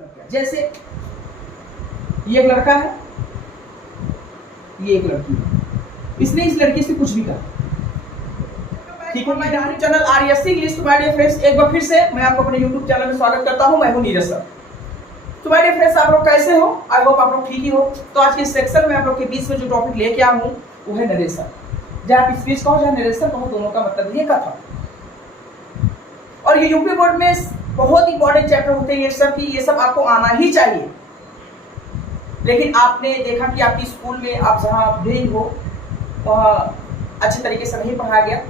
मतलब क्या, जैसे ये एक लड़का है, ये एक लड़की है, इसने इस लड़की से कुछ भी कहा, ठीक है। My YouTube channel RSC English. तो माय डियर फ्रेंड्स, एक बार फिर से मैं आपको अपने यूट्यूब चैनल में स्वागत करता हूं। मैं हूं नीरज सर। तो माय डियर फ्रेंड्स, आप लोग कैसे हो? आई होप आप लोग ठीक ही हो। तो आज के सेक्शन में आप लोग के बीच में जो टॉपिक लेके आया हूं वो है नरेशन। जहां आप स्पीच कहो, जहां नरेशन कहो, दोनों का मतलब ये कथा। और ये यूपी बोर्ड में बहुत इंपॉर्टेंट चैप्टर होते हैं ये सब, कि ये सब आपको आना ही चाहिए। लेकिन आपने देखा कि आपकी स्कूल में आप जहाँ भेज हो वहाँ अच्छे तरीके से नहीं पढ़ाया गया,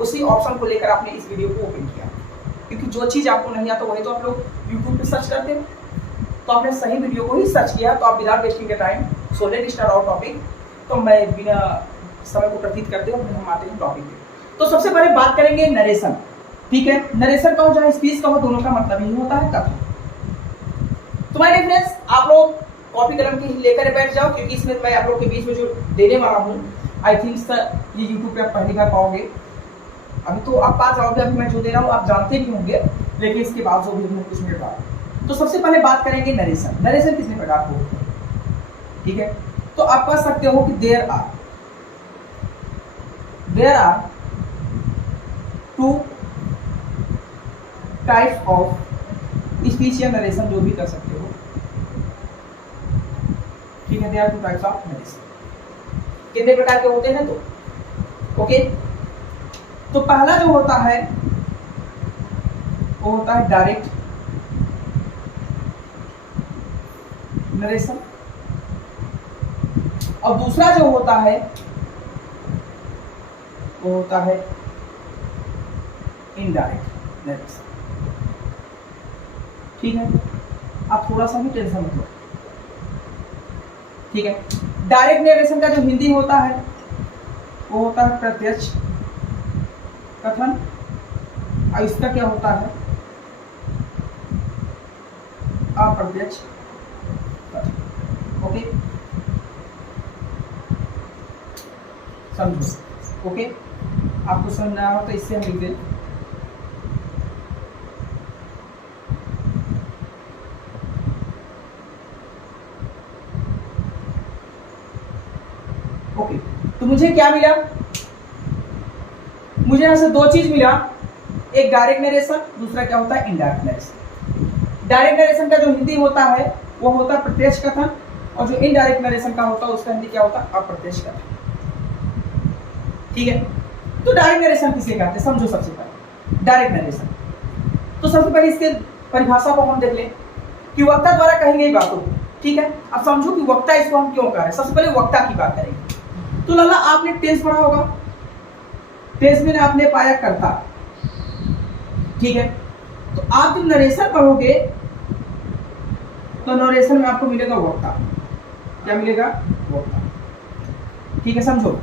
उसी ऑप्शन को लेकर आपने इस वीडियो को ओपन किया। क्योंकि जो चीज़ आपको नहीं आता वही तो आप लोग यूट्यूब पे सर्च करते हैं। तो आपने सही वीडियो को ही सर्च किया। तो आप without wasting time, so let's start our topic. तो मैं बिना समय को व्यतीत करते हुए हम आते हैं टॉपिक पे। तो सबसे पहले बात करेंगे नरेशन, ठीक है। नरेशन का हो चाहे स्पीच का हो, दोनों का मतलब ही होता है कथा। तो माय डियर फ्रेंड्स, आप लोग कॉपी कलम की लेकर बैठ जाओ, क्योंकि इसमें मैं आप लोग के बीच में जो देने वाला हूँ, आई थिंक सर ये यूट्यूब पे आप पहली बार पाओगे। अभी तो आप पास जाओगे, अभी मैं जो दे रहा हूँ आप जानते भी होंगे, लेकिन इसके बाद जो भी कुछ मिनट बाद। तो सबसे पहले बात करेंगे नरेशन। नरेशन कितने प्रकार को होता है, ठीक है। तो आप कह सकते हो कि there are two types of speech या नरेशन, जो भी कर सकते हो, ठीक है। There are two types of narration. कितने प्रकार के होते हैं? तो ओके। तो पहला जो होता है वो होता है डायरेक्ट नरेशन, और दूसरा जो होता है वो होता है इनडायरेक्ट नरेशन, ठीक है। आप थोड़ा सा भी टेंशन मत लो, ठीक है। डायरेक्ट नरेशन का जो हिंदी होता है वो होता है प्रत्यक्ष कथन, और इसका क्या होता है? अप्रत्यक्ष कथन, ओके। समझो, ओके। आपको समझ ना हो तो इससे हम लिख दें ओके। तो मुझे क्या मिला? मुझे यहां से दो चीज मिला, एक डायरेक्ट नरेशन, दूसरा क्या होता है? Indirect narration. डायरेक्ट नरेशन का जो हिंदी होता है वो होता है प्रत्यक्ष कथन, और जो इनडायरेक्ट नरेशन का होता है उसका हिंदी क्या होता है? अप्रत्यक्ष कथन, ठीक है। तो डायरेक्ट नरेशन किसे कहते हैं? समझो सबसे पहले डायरेक्ट नरेशन। तो सबसे पहले इसके परिभाषा को हम देख लें कि वक्ता द्वारा कही गई बातों को, ठीक है। अब समझो कि वक्ता इसको हम क्यों कह रहे हैं। सबसे पहले वक्ता की बात करेंगे। तो लाला आपने टेंस पढ़ा होगा, टेंस में आपने पाया कर्ता, ठीक है। तो आप जब नरेशन पढ़ोगे तो नरेशन में आपको मिलेगा वक्ता। क्या मिलेगा? वक्ता, ठीक है। समझो,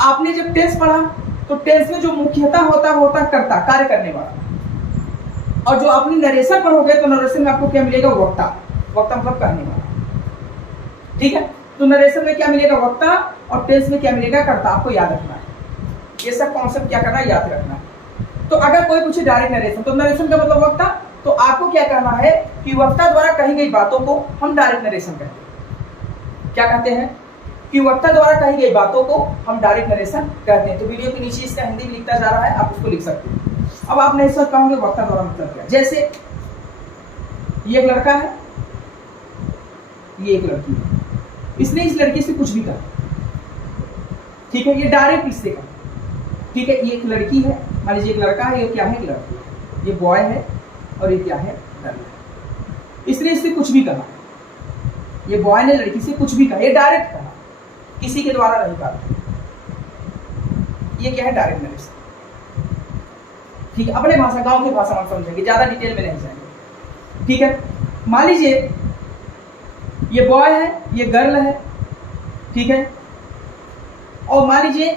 आपने जब टेंस पढ़ा तो टेंस में जो मुख्यतः होता है कर्ता, कार्य करने वाला। और जो आपने नरेशन पढ़ोगे तो नरेशन में आपको क्या मिलेगा? वक्ता। वक्ता मतलब कहने वाला, ठीक है। तो नरेशन में क्या मिलेगा? वक्ता, और टेंस में क्या मिलेगा? कर्ता। आपको याद रखना है ये सब कॉन्सेप्ट, क्या करना है? याद रखना है। तो अगर कोई पूछे डायरेक्ट नरेशन, तो नरेशन का मतलब वक्ता, तो आपको क्या कहना है कि वक्ता द्वारा कही गई बातों को हम डायरेक्ट नरेशन कहते हैं। क्या कहते हैं? कि वक्ता द्वारा कही गई बातों को हम डायरेक्ट नरेशन कहते हैं। तो वीडियो के नीचे इसका हिंदी भी लिखता जा रहा है, आप उसको लिख सकते हैं। अब आप नहीं सोच पाओगे वक्ता द्वारा मतलब क्या। जैसे ये एक लड़का है, ये एक लड़की है, इसने इस लड़की से कुछ भी कहा, ठीक है। ये डायरेक्ट इससे कहा, ठीक है। ये एक लड़की है, मान लीजिए एक लड़का है, ये क्या है? एक लड़की है। ये बॉय है और ये क्या है? गर्ल है। इसने इससे कुछ भी कहा, ये बॉय ने लड़की से कुछ भी कहा, ये डायरेक्ट कहा, किसी के द्वारा नहीं कहा। ये क्या है? डायरेक्ट नरेशन, ठीक है। अपने भाषा, गांव की भाषा में समझेंगे, ज्यादा डिटेल में नहीं जाएंगे, ठीक है। मान लीजिए ये बॉय है, ये गर्ल है, ठीक है। और मान लीजिए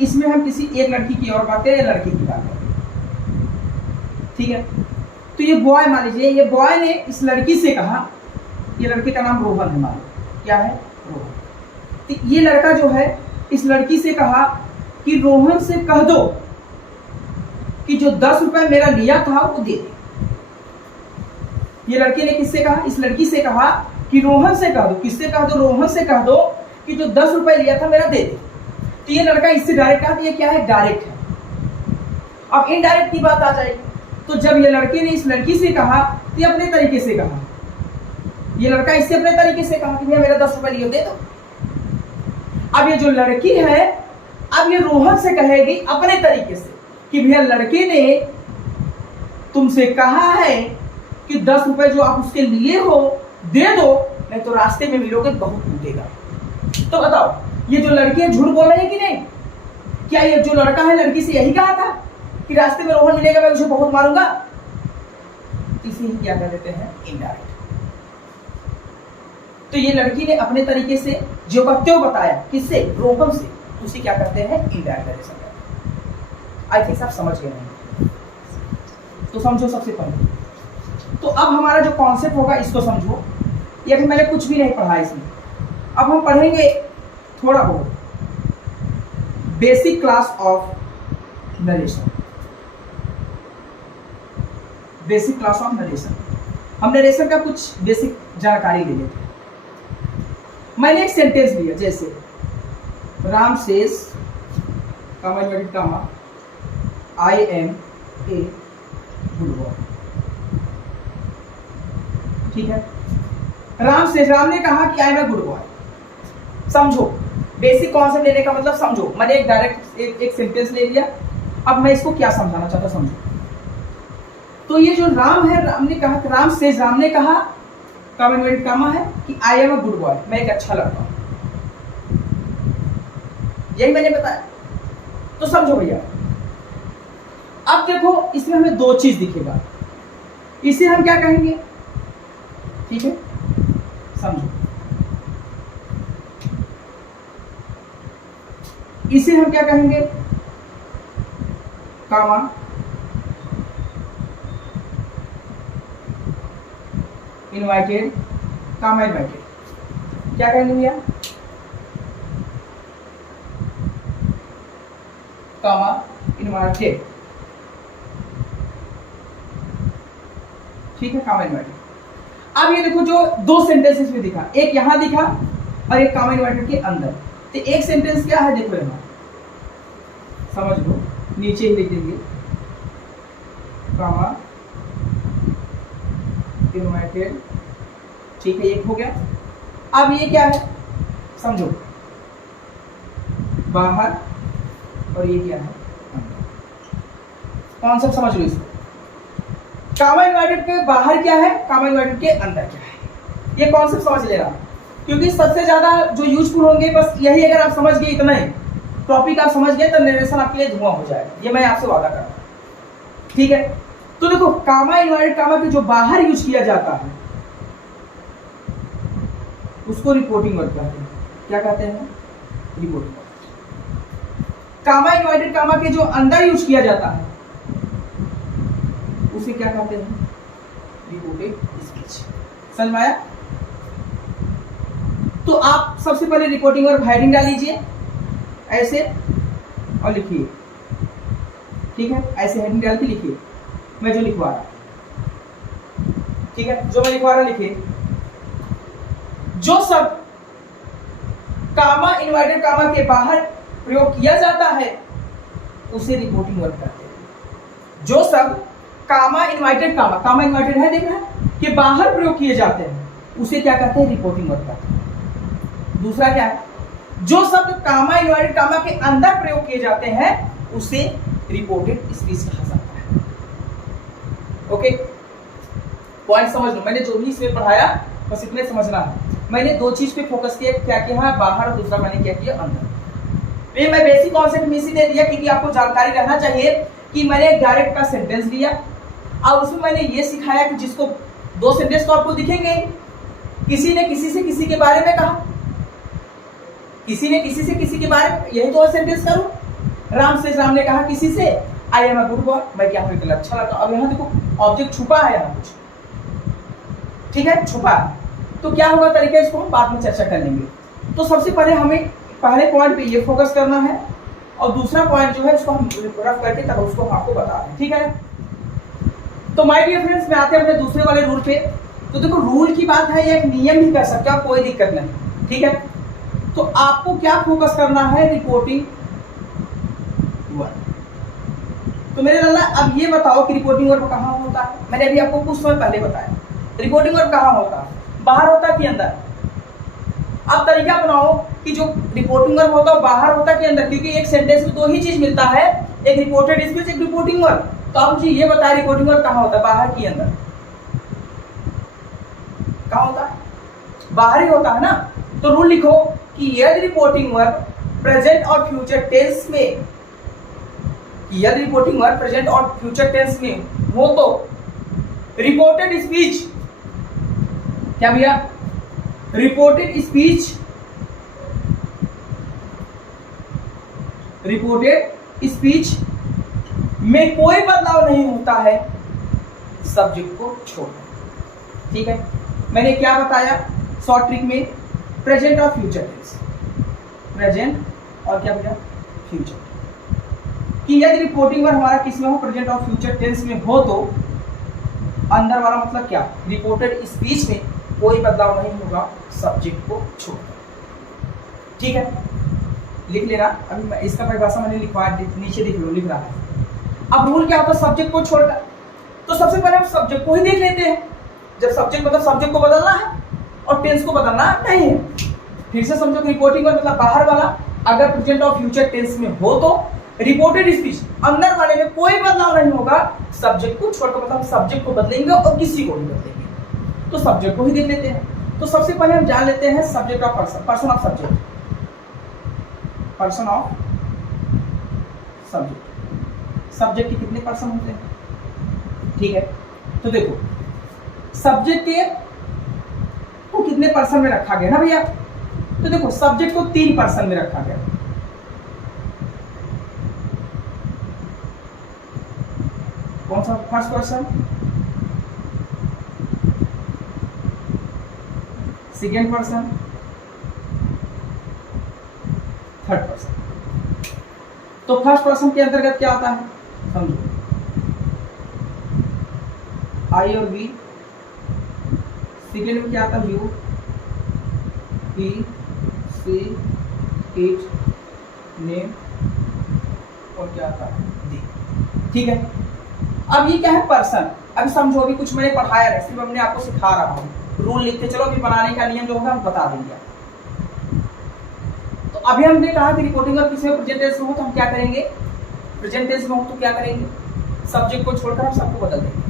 इसमें हम किसी एक लड़की की और बात करें या लड़की की बात करें, ठीक है। तो ये बॉय, मान लीजिए ये बॉय ने इस लड़की से कहा, ये लड़की का नाम रोहन है, मान लो क्या है? रोहन। तो ये लड़का जो है इस लड़की से कहा कि रोहन से कह दो कि जो 10 रुपए मेरा लिया था वो दे दे, ये लड़के ने किससे कहा, इस लड़की से कहा कि रोहन से कह दो, किससे कह दो, रोहन से कह दो कि जो 10 रुपए लिया था मेरा दे दे। तो ये लड़का इससे डायरेक्ट कहा, तो ये क्या है, डायरेक्ट है। अब इनडायरेक्ट की बात आ जाएगी, तो जब ये लड़के ने इस लड़की से कहा तो ये अपने तरीके से कहा, ये लड़का इससे अपने तरीके से कहा कि भैया मेरा 10 रुपए लियो दे दो। अब ये जो लड़की है, अब ये रोहन से कहेगी अपने तरीके से कि भैया लड़के ने तुमसे कहा है कि 10 रुपए जो आप उसके लिए हो दे दो, नहीं तो रास्ते में मिलोगे बहुत टूटेगा। तो बताओ ये जो लड़की है झूठ बोल रही है कि नहीं? क्या ये जो लड़का है लड़की से यही कहा था कि रास्ते में रोहन मिलेगा मैं उसे बहुत मारूंगा? इसे ही क्या कर देते हैं, इनडायरेक्ट। तो ये लड़की ने अपने तरीके से जो बत्तियों बताया, किससे, रोहन से, उसे क्या करते हैं, इनडायरेक्ट नरेशन करते हैं। आई थिंक सब समझ गए हैं। तो समझो सबसे पहले तो अब हमारा जो कॉन्सेप्ट होगा इसको समझो। ये अभी मैंने कुछ भी नहीं पढ़ा इसमें, अब हम पढ़ेंगे थोड़ा बहुत basic class of narration. Basic class of narration, हम नरेशन का कुछ बेसिक जानकारी ले लेते हैं। मैंने एक सेंटेंस लिया, जैसे Ram says comma I am a good boy, ठीक है। राम ने कहा कि I am a good boy. समझो बेसिक कॉन्सेप्ट लेने का मतलब समझो। मैंने एक डायरेक्ट एक सेंटेंस ले लिया, अब मैं इसको क्या समझाना चाहता समझो। तो ये जो राम है, राम ने कहा, राम ने कहा कामा है कि I am a good boy, मैं एक अच्छा लड़का हूं, यही मैंने बताया। तो समझो भैया, अब देखो इसमें हमें दो चीज दिखेगा, इसे हम क्या कहेंगे, ठीक है, समझो, इसे हम क्या कहेंगे, कामा इनवाइटेड, कामा इनवाइटेड, क्या कहेंगे भैया, कामा इनवाइटेड, ठीक है, कामा इनवाइटेड। अब ये देखो जो दो सेंटेंसेस में दिखा, एक यहां दिखा और एक कामा इनवाइटेड के अंदर। तो एक सेंटेंस क्या है देखो, यहां समझ लो, नीचे ही लिख देंगे कामा इनवाइटेड, ठीक है, एक हो गया। अब ये क्या है समझो, बाहर, और ये क्या है अंदर। कॉन्सेप्ट समझ लो इसको। कामा इनवाइटेड के बाहर क्या है, कामा इनवाइटेड के अंदर क्या है, ये कॉन्सेप्ट समझ लेना, क्योंकि सबसे ज्यादा जो यूजफुल होंगे बस यही। अगर आप समझ गए इतना ही टॉपिक आप समझ गए तो नरेशन आपके लिए धुआं हो जाएगा, ये मैं आपसे वादा कर रहा हूं, ठीक है। तो देखो कामा इनवाइटेड, कामा के जो बाहर यूज किया जाता है उसको रिपोर्टिंग वर्ड कहते हैं। क्या कहते हैं, रिपोर्टिंग वर्ड। कामा इनवाइटेड कामा के जो अंदर यूज किया जाता है उसे क्या कहते हैं, रिपोर्टेड स्पीच। समझ में आया? तो आप सबसे पहले रिपोर्टिंग वर्ड हेडिंग डाल लीजिए ऐसे और लिखिए, ठीक है, ऐसे हेडिंग डाल के लिखिए, मैं जो लिखवा रहा, ठीक है, जो मैं लिखवा रहा लिखिए। जो सब कामा इनवाइटेड कामा के बाहर प्रयोग किया जाता है उसे रिपोर्टिंग वर्ड कहते हैं। जो सब कामा इनवाइटेड कामा इनवाइटेड है, देख रहे हैं, के बाहर प्रयोग किए जाते हैं उसे क्या कहते हैं, रिपोर्टिंग वर्ड कहते हैं। दूसरा क्या है, जो शब्द कामा इनवाइटेड कामा के अंदर प्रयोग किए जाते हैं उसे रिपोर्टेड स्पीच कहा जाता है। ओके, पॉइंट समझ लो, मैंने जो भी इसमें पढ़ाया बस इतने समझना है। मैंने दो चीज पे फोकस किया, क्या किया बाहर, और दूसरा मैंने क्या किया अंदर। ये मैं बेसिक कॉन्सेप्ट में इसी दे दिया क्योंकि आपको जानकारी रहना चाहिए कि मैंने डायरेक्ट का सेंटेंस दिया और उसमें मैंने ये सिखाया कि जिसको दो सेंटेंस तो आपको दिखेंगे, किसी ने किसी से किसी के बारे में कहा, किसी ने किसी से किसी के बारे में, यही तो सेंटेंस करो। राम ने कहा किसी से I am a good boy, मैं क्या हूं, अच्छा लगता। अब यहाँ देखो ऑब्जेक्ट छुपा है यहाँ कुछ, ठीक है, छुपा है, तो क्या होगा तरीका, इसको हम बाद में चर्चा कर लेंगे। तो सबसे पहले हमें पहले पॉइंट पे ये फोकस करना है और दूसरा पॉइंट जो है उसको हम रफ करके तब उसको हम आपको बता रहे हैं, ठीक है। तो माय डियर फ्रेंड्स, में आते हैं अपने दूसरे वाले रूल पे। तो देखो, रूल की बात है, एक नियम भी कर सकते हो, कोई दिक्कत नहीं, ठीक है। तो आपको क्या फोकस करना है, रिपोर्टिंग वर्ब। तो मेरे लाला अब ये बताओ कि रिपोर्टिंग वर्ब कहाँ होता है। मैंने अभी आपको कुछ समय पहले बताया रिपोर्टिंग वर्ब कहाँ होता है, बाहर होता है कि अंदर। अब तरीका अपनाओ कि जो रिपोर्टिंग वर्ब होता है बाहर होता है कि अंदर, क्योंकि एक सेंटेंस में दो ही चीज मिलता है, एक रिपोर्टेड स्पीच, एक रिपोर्टिंग वर्ब। तो आप मुझे ये बताएं रिपोर्टिंग वर्ब कहाँ होता है, बाहर की अंदर? कहाँ होता है? बाहर ही होता है ना। तो रूल लिखो कि यदि रिपोर्टिंग वर्ब प्रेजेंट और फ्यूचर टेंस में, यदि रिपोर्टिंग वर्ब प्रेजेंट और फ्यूचर टेंस में हो तो रिपोर्टेड स्पीच, क्या भैया, रिपोर्टेड स्पीच, रिपोर्टेड स्पीच में कोई बदलाव नहीं होता है सब्जेक्ट को छोड़कर। ठीक है, मैंने क्या बताया शॉर्ट ट्रिक में, प्रेजेंट और फ्यूचर टेंस, प्रेजेंट और क्या भैया, फ्यूचर, कि यदि रिपोर्टिंग वर्ब हमारा किस में हो, प्रेजेंट और फ्यूचर टेंस में हो तो अंदर वाला मतलब क्या, रिपोर्टेड स्पीच में कोई बदलाव नहीं होगा सब्जेक्ट को छोड़कर। ठीक है, लिख लेना। अभी इसका परिभाषा मैंने लिखवाया, नीचे लिख लो, लिख रहा है। अब रूल क्या होता है सब्जेक्ट को छोड़कर? तो सबसे पहले हम सब्जेक्ट को ही देख लेते हैं। जब सब्जेक्ट मतलब सब्जेक्ट को बदलना है और टेंस को बदलना नहीं है। फिर से समझो कि रिपोर्टिंग वर्ब मतलब बाहर वाला, अगर प्रेजेंट और फ्यूचर टेंस में हो तो रिपोर्टेड स्पीच अंदर वाले में कोई बदलाव नहीं होगा सब्जेक्ट को छोड़कर, मतलब सब्जेक्ट को बदलेंगे और किसी को भी बदलेंगे। तो सब्जेक्ट को ही देख लेते हैं। तो सबसे पहले हम जान लेते हैं subject of person, person of subject, person of subject. Subject के कितने पर्सन होते हैं? ठीक है, तो देखो सब्जेक्ट के को कितने पर्सन में रखा गया ना भैया? तो देखो सब्जेक्ट को 3 पर्सन में रखा गया। कौन सा? First person, second person, third person. तो फर्स्ट पर्सन के अंतर्गत क्या आता है समझो, आई और वी। सेकेंड में क्या आता है, you, he, she, it, name, और क्या आता है, दी। ठीक है, अब ये क्या है, पर्सन। अभी समझो, अभी कुछ मैंने पढ़ाया नहीं, सिर्फ हमने आपको सिखा रहा हूँ। रूल लिखते चलो, अभी बनाने का नियम जो होगा हम बता देंगे। तो अभी हमने कहा कि रिपोर्टिंग वर्ब किसी में प्रेजेंट टेंस में हो तो हम क्या करेंगे, प्रेजेंट टेंस में हो तो क्या करेंगे, सब्जेक्ट को छोड़कर हम सबको बदल देंगे।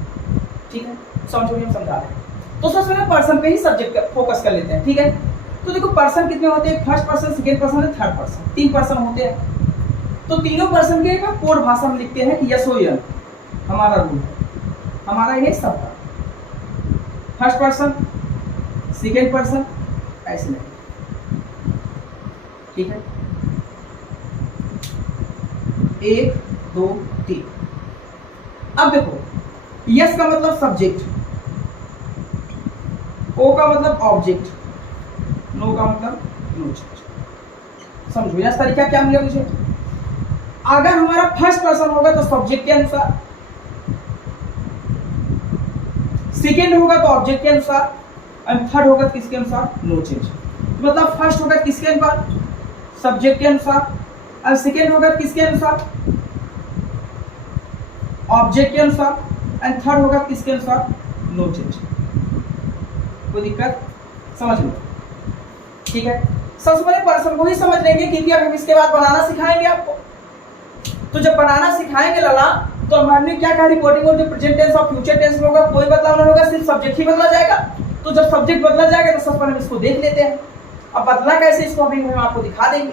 ठीक है, समझो, हम समझा रहे हैं। तो सबसे पहले पर्सन पे ही सब्जेक्ट फोकस कर लेते हैं। ठीक है, तो देखो पर्सन कितने होते हैं, first person, second person, third person, 3 person होते हैं। तो तीनों पर्सन के एक कोड भाषा में लिखते हैं कि यस हो या, हमारा रूल है, हमारा ये सबका फर्स्ट पर्सन, सेकेंड पर्सन, ऐसे नहीं। ठीक है, 1 2 3। अब देखो यस का मतलब सब्जेक्ट, ओ का मतलब ऑब्जेक्ट, नो का मतलब नो चीज। समझो यस तरीका क्या मिलेगा मुझे, अगर हमारा फर्स्ट पर्सन होगा तो सब्जेक्ट के अनुसार, सेकेंड होगा तो ऑब्जेक्ट के अनुसार, और थर्ड होगा तो किसके अनुसार, नो चेंज। मतलब फर्स्ट होगा किसके अनुसार, सब्जेक्ट के अनुसार, और सेकेंड होगा किसके अनुसार, ऑब्जेक्ट के अनुसार, एंड थर्ड होगा किसके अनुसार, नो चेंज। कोई दिक्कत? समझ लो। ठीक है, सबसे पहले पर्सन को ही समझ लेंगे क्योंकि अब हम इसके बाद बनाना सिखाएंगे आपको। तो जब बनाना सिखाएंगे लाला, तो हमने क्या कहा, रिपोर्टिंग और जो प्रेजेंट टेंस और फ्यूचर टेंस में होगा कोई बदलाव नहीं होगा, सिर्फ सब्जेक्ट ही बदला जाएगा। तो जब सब्जेक्ट बदला जाएगा तो सबसे पहले हम इसको देख लेते हैं। अब बदला कैसे, इसको अभी हम आपको दिखा देंगे।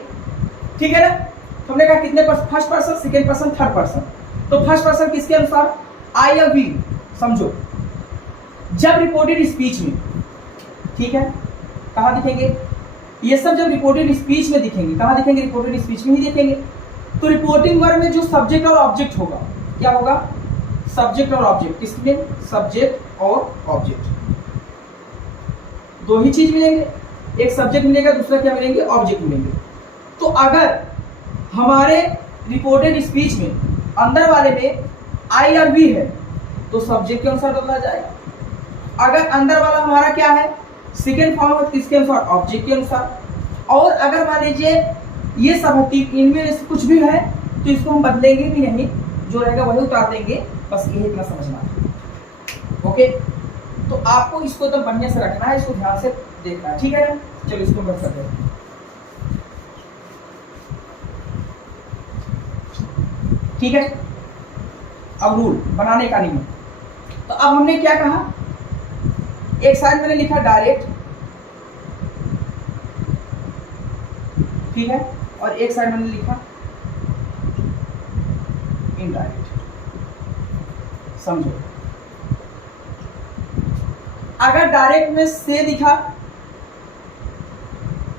ठीक है ना, हमने कहा कितने first person, second person, third person. तो फर्स्ट पर्सन किसके अनुसार, आई या वी। समझो जब रिपोर्टेड स्पीच में, ठीक है, कहाँ दिखेंगे ये सब, जब रिपोर्टेड स्पीच में दिखेंगे, कहाँ दिखेंगे, रिपोर्टेड स्पीच में ही दिखेंगे। तो रिपोर्टिंग वर्ब में जो सब्जेक्ट और ऑब्जेक्ट होगा, क्या होगा, सब्जेक्ट और ऑब्जेक्ट। किसमें, सब्जेक्ट और ऑब्जेक्ट, दो ही चीज मिलेंगे, एक सब्जेक्ट मिलेगा, दूसरा क्या मिलेंगे, ऑब्जेक्ट मिलेंगे। तो अगर हमारे रिपोर्टेड स्पीच में अंदर वाले में आई और वी है तो सब्जेक्ट के अनुसार बदला जाएगा। अगर अंदर वाला हमारा क्या है, सेकेंड फॉर्म है, किसके अनुसार, ऑब्जेक्ट के अनुसार। और अगर मान लीजिए ये सब है, इनमें से कुछ भी है तो इसको हम बदलेंगे भी नहीं, जो रहेगा वही उतार देंगे। बस ये इतना समझना है। ओके, तो आपको इसको एकदम बढ़िया से रखना है, इसको ध्यान से देखना है, ठीक है ना। चलो इसको बंद कर देते हैं। ठीक है, अब रूल बनाने का नियम। तो अब हमने क्या कहा, एक साइड मैंने लिखा डायरेक्ट, ठीक है, और एक साइड मैंने लिखा इनडायरेक्ट। समझो, अगर डायरेक्ट में से दिखा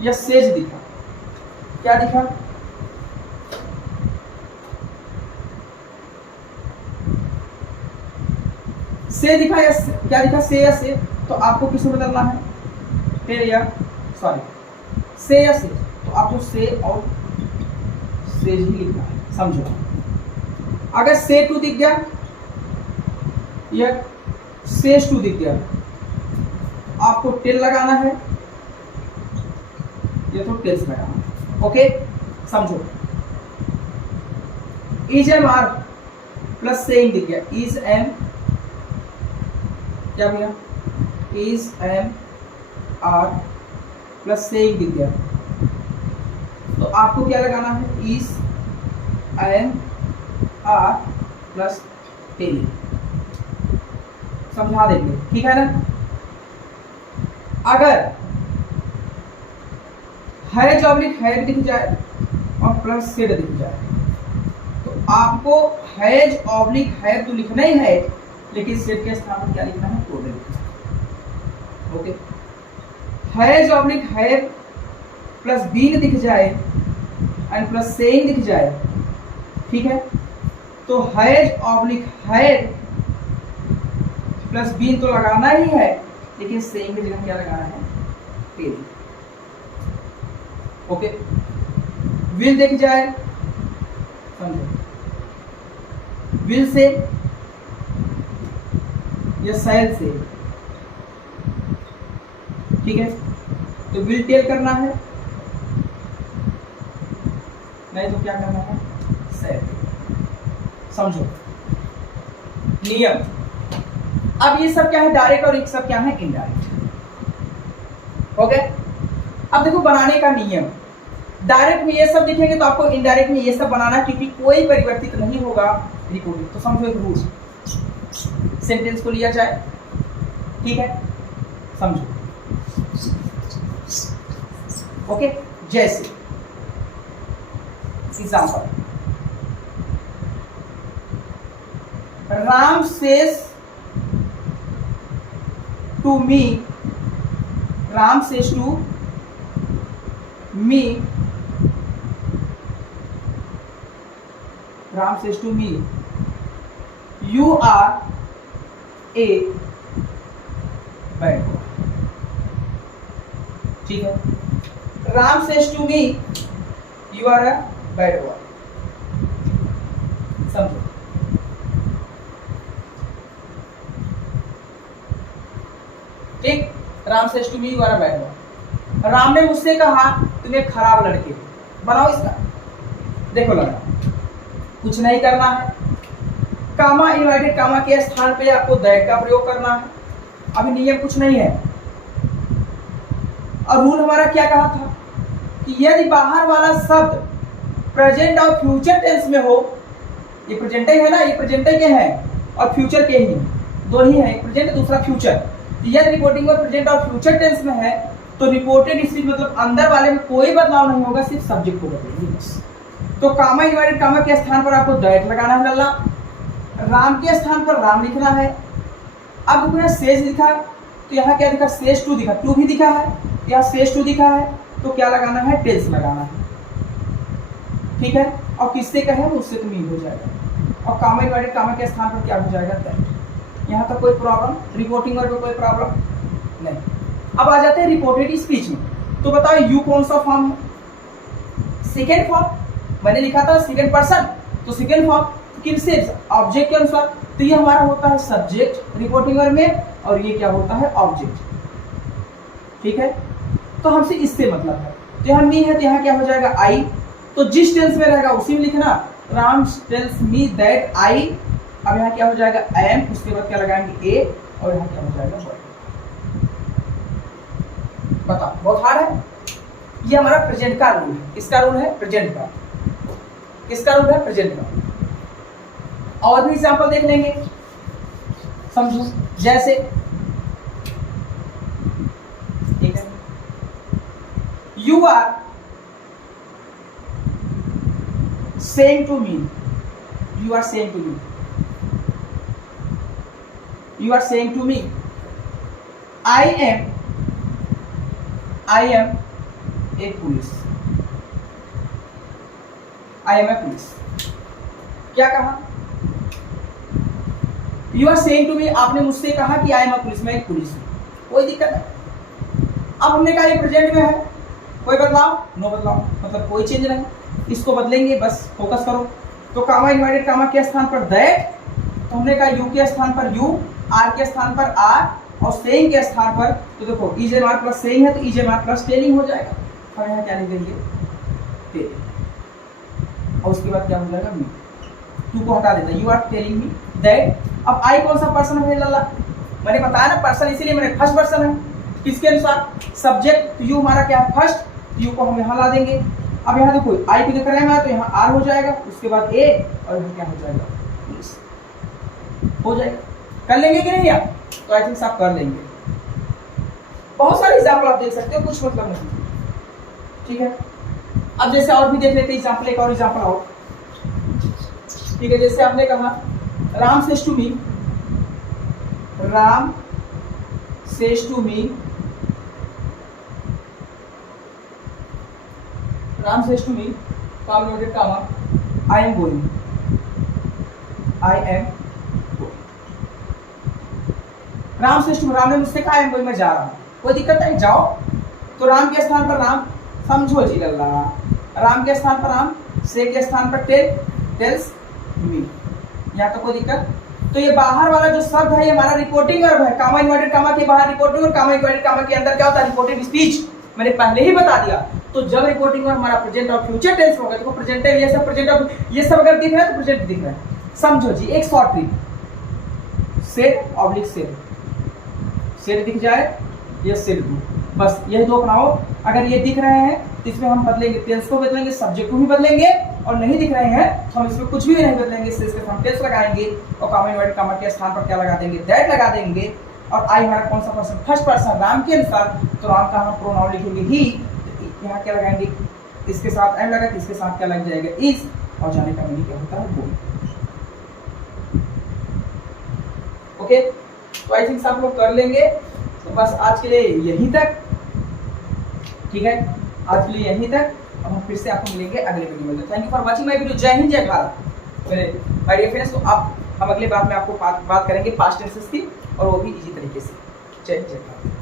या सेज दिखा, क्या दिखा, से दिखा या क्या दिखा, से या से, तो आपको किसमें बदलना है, फिर या सॉरी से या से, तो आपको से और सेज ही लिखना है। समझो, अगर से टू दिख गया या सेज टू दिख गया, आपको टिल लगाना है या तो टिल्स लगाना है। ओके, समझो, is am are plus saying दिख गया, इज एम क्या भैया, is am are plus saying दिख गया, तो आपको क्या लगाना है, is am are plus telling. समझा देंगे, ठीक है ना। अगर हैज ऑब्लिक हैड दिख जाए और प्लस सेड दिख जाए, तो आपको हैज ऑब्लिक हैड तो लिखना ही है, लेकिन सेड के स्थान पर क्या लिखना है, कोड लिखना है। Okay, has oblique had plus been दिख जाए एंड प्लस सेइंग दिख जाए, ठीक है, तो has oblique had plus been तो लगाना ही है, लेकिन सेइंग की जगह क्या लगाना है, टेलिंग। ओके, विल दिख जाए, समझो, विल से या शैल से, ठीक है, तो विल टेल करना है, नहीं तो क्या करना है, शैल। समझो नियम। अब ये सब क्या है, डायरेक्ट, और ये सब क्या है, इनडायरेक्ट। ओके, अब देखो बनाने का नियम। डायरेक्ट में ये सब दिखेंगे तो आपको इनडायरेक्ट में ये सब बनाना, क्योंकि कोई परिवर्तित नहीं होगा रिकॉर्डिंग। तो समझो एक रूल, सेंटेंस को लिया जाए, ठीक है, समझो। ओके, जैसे example, Ram says to me, Ram says to me, Ram says to me, you are a bad boy. ठीक है, Ram says to me, you are a bad boy. समझो, ठीक, Ram says to me, you are a bad boy. Ram ने मुझसे कहा तुम्हें खराब लड़के, बनाओ इसका। देखो लगा, कुछ नहीं करना है, कामा इनवर्टेड कामा के स्थान पे आपको दैट का प्रयोग करना है। अभी नियम कुछ नहीं है। और रूल हमारा क्या कहा था कि यदि बाहर वाला शब्द प्रेजेंट और फ्यूचर टेंस में हो, ये प्रेजेंट ही है ना, ये प्रेजेंट के हैं और फ्यूचर के ही दो ही हैं, प्रेजेंट दूसरा फ्यूचर। यदि रिपोर्टिंग में प्रेजेंट और फ्यूचर टेंस में है तो रिपोर्टेड स्पीच मतलब अंदर वाले में कोई बदलाव नहीं होगा, सिर्फ सब्जेक्ट को बदलेगी बस। तो कामा इनवर्टेड कामा के स्थान पर आपको दैट लगाना है लल्ला, राम के स्थान पर राम लिखना है। अब देखो यहाँ सेज लिखा तो यहाँ क्या दिखा, सेज टू दिखा, टू भी दिखा है, यहाँ सेज टू दिखा है, तो क्या लगाना है, टेल्स लगाना है। ठीक है, और किससे कहे उससे तो मीन हो जाएगा, और कामा इनवर्टेड कामा के स्थान पर क्या हो जाएगा, दैट। यहाँ तक कोई प्रॉब्लम, रिपोर्टिंग वर्ड में कोई प्रॉब्लम नहीं। अब आ जाते हैं रिपोर्टेड स्पीच में। तो बताओ यू कौन सा फॉर्म है, सेकेंड फॉर्म। मैंने लिखा था सेकेंड पर्सन, तो सेकेंड फॉर्म किनसे, ऑब्जेक्ट के अनुसार। तो ये हमारा होता है सब्जेक्ट रिपोर्टिंग वर्ब में, और ये क्या होता है ऑब्जेक्ट। ठीक है, तो हमसे इससे मतलब है। तो यहाँ मी है तो यहाँ क्या हो जाएगा आई, तो जिस टेंस में रहेगा उसी में लिखना। Ram tells me that I, अब यहाँ क्या हो जाएगा एम, उसके बाद क्या लगाएंगे ए, और यहाँ क्या हो जाएगा बॉय। बताओ बहुत हार्ड है। ये हमारा प्रेजेंट का रूल है। किसका रूल है? प्रेजेंट का। किसका रूल है? प्रेजेंट का। और भी एग्जांपल देख लेंगे, समझो। जैसे ठीक है, you are saying to me, you are saying to me, you are saying to me I am a police, I am a police. क्या कहा? You are saying to me, आपने मुझसे कहा कि आई एम ए पुलिस, मैं एक police हूं, कोई दिक्कत नहीं। अब हमने कहा ये प्रेजेंट में है, कोई बदलाव? नो बदलाव, मतलब कोई चेंज नहीं। इसको बदलेंगे, बस फोकस करो। तो कामा इन्वर्टेड कामा के स्थान पर दैट, तो हमने कहा यू के स्थान पर यू, आर के स्थान पर आर, और सेइंग के स्थान पर तो देखो ईजेमार प्लस सेइंग है तो ईजेमार प्लस टेलिंग हो जाएगा। और यहाँ क्या लिख देंगे? टेलिंग। और उसके बाद क्या हो जाएगा? मी। टू को हटा देता, you are telling me that. अब आई कौन सा पर्सन है लल्ला? मैंने बताया ना पर्सन, इसीलिए मैंने फर्स्ट पर्सन है। किसके अनुसार? सब्जेक्ट। तो यू हमारा क्या है? फर्स्ट। यू को हम यहाँ ला देंगे। अब यहाँ देखो आई को दिख रहा है तो यहाँ आर हो जाएगा, उसके बाद ए, और यहाँ क्या हो जाएगा? पुलिस हो जाएगा। कर लेंगे कि नहीं यार? तो आई थिंक सब कर लेंगे। बहुत सारे एग्जाम्पल आप देख सकते हो, कुछ मतलब नहीं। ठीक है, अब जैसे और भी देख लेते हैं एग्जाम्पल, एक और एग्जाम्पल और। ठीक है, जैसे आपने कहा Ram says to me, Ram says to me, Ram says to me comma noted comma I am going, I am. Ram says to me, Ram ने मुझसे कहा आई एम गोइंग, मैं जा रहा हूँ, कोई दिक्कत नहीं, जाओ। तो राम के स्थान पर राम, समझो जी लल्ला, राम के स्थान पर राम, से के स्थान पर टेल, टेल्स मी, यहाँ तो कोई दिक्कत। तो ये बाहर वाला जो शब्द है ये हमारा रिपोर्टिंग वर्ब है। कामा इन्वर्टेड कामा के बाहर रिपोर्टिंग, और कामा इन्वर्टेड कामा के अंदर क्या होता है? Reporting speech. मैंने पहले ही बता दिया। तो जब रिपोर्टिंग वर्ब हमारा प्रेजेंट और फ्यूचर टेंस होगा, देखो प्रेजेंट है, ये सब प्रेजेंट और ये सब अगर दिख रहा है तो प्रेजेंट दिख रहा है। समझो जी, एक short trick, said oblique said, said दिख जाए या सेड डू, बस ये दो अपनाओ। अगर ये दिख रहे हैं तो इसमें हम बदलेंगे टेंस को बदलेंगे, सब्जेक्ट को भी बदलेंगे, और नहीं दिख रहे हैं तो हम इसमें कुछ भी नहीं बदलेंगे, इसके साथ टेंस लगाएंगे और कामा इन्वर्टेड कामा के स्थान पर क्या लगा देंगे? दैट लगा देंगे। और आई हमारा कौन सा पर्सन? फर्स्ट पर्सन, राम के अनुसार, तो राम का हम प्रोनाउन लिखेंगे ही, यहाँ क्या लगाएंगे? इसके साथ एम लगा, इसके साथ क्या लग जाएगा? इज, और जाने का मीनिंग क्या होता है? वो। ओके, तो आई थिंक सब लोग कर लेंगे। तो बस आज के लिए यहीं तक, ठीक है, आज के लिए यहीं तक। अब हम फिर से आपको मिलेंगे अगले वीडियो में। Thank you for watching my video. जय हिंद, जय भारत मेरे माय डियर फ्रेंड्स। तो अब हम अगले बार में आपको बात करेंगे पास्ट टेंसेस की, और वो भी इजी तरीके से। जय हिंद, जय भारत।